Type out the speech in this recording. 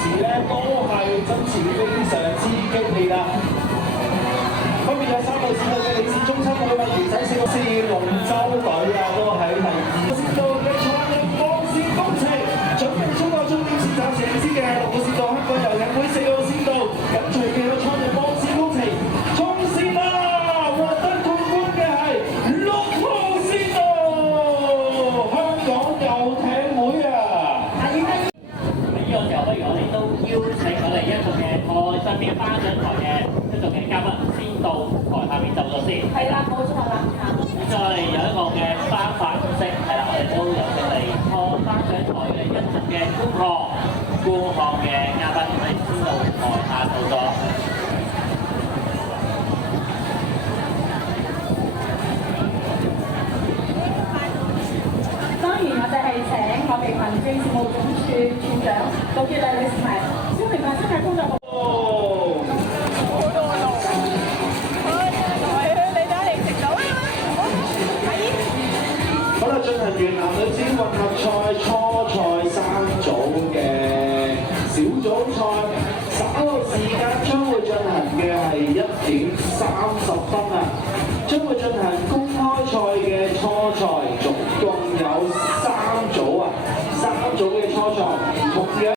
時咧都係真是非常之激烈啦。分別有3個線路嘅李氏中心會為魚仔4個是龍舟隊啊，都喺第2線道嘅採用光線工程，準備衝過終點線，暫時領先嘅係6號線道香港遊艇會4號線道，緊隨嘅有採用光線工程衝線啦！獲得冠軍嘅係6號線道香港遊艇會啊！呢個時候，不如我哋都邀請我哋一眾嘅台上面頒獎台嘅一眾嘅嘉賓先到台下面就咗先。係啦，冇錯啦。咁再有一個嘅頒發儀式，係啦，我哋都有請嚟頒獎台嘅一眾嘅觀看嘅嘉賓，我哋先到台下到咗。當然，我哋係請我哋民政事務總署署長杜潔麗女士同埋消防生態工作部。好啦，進行完男女子混合賽初賽3組嘅小組賽，稍後時間將會進行嘅係1點30分啊，將會進行公開賽嘅初賽，總共有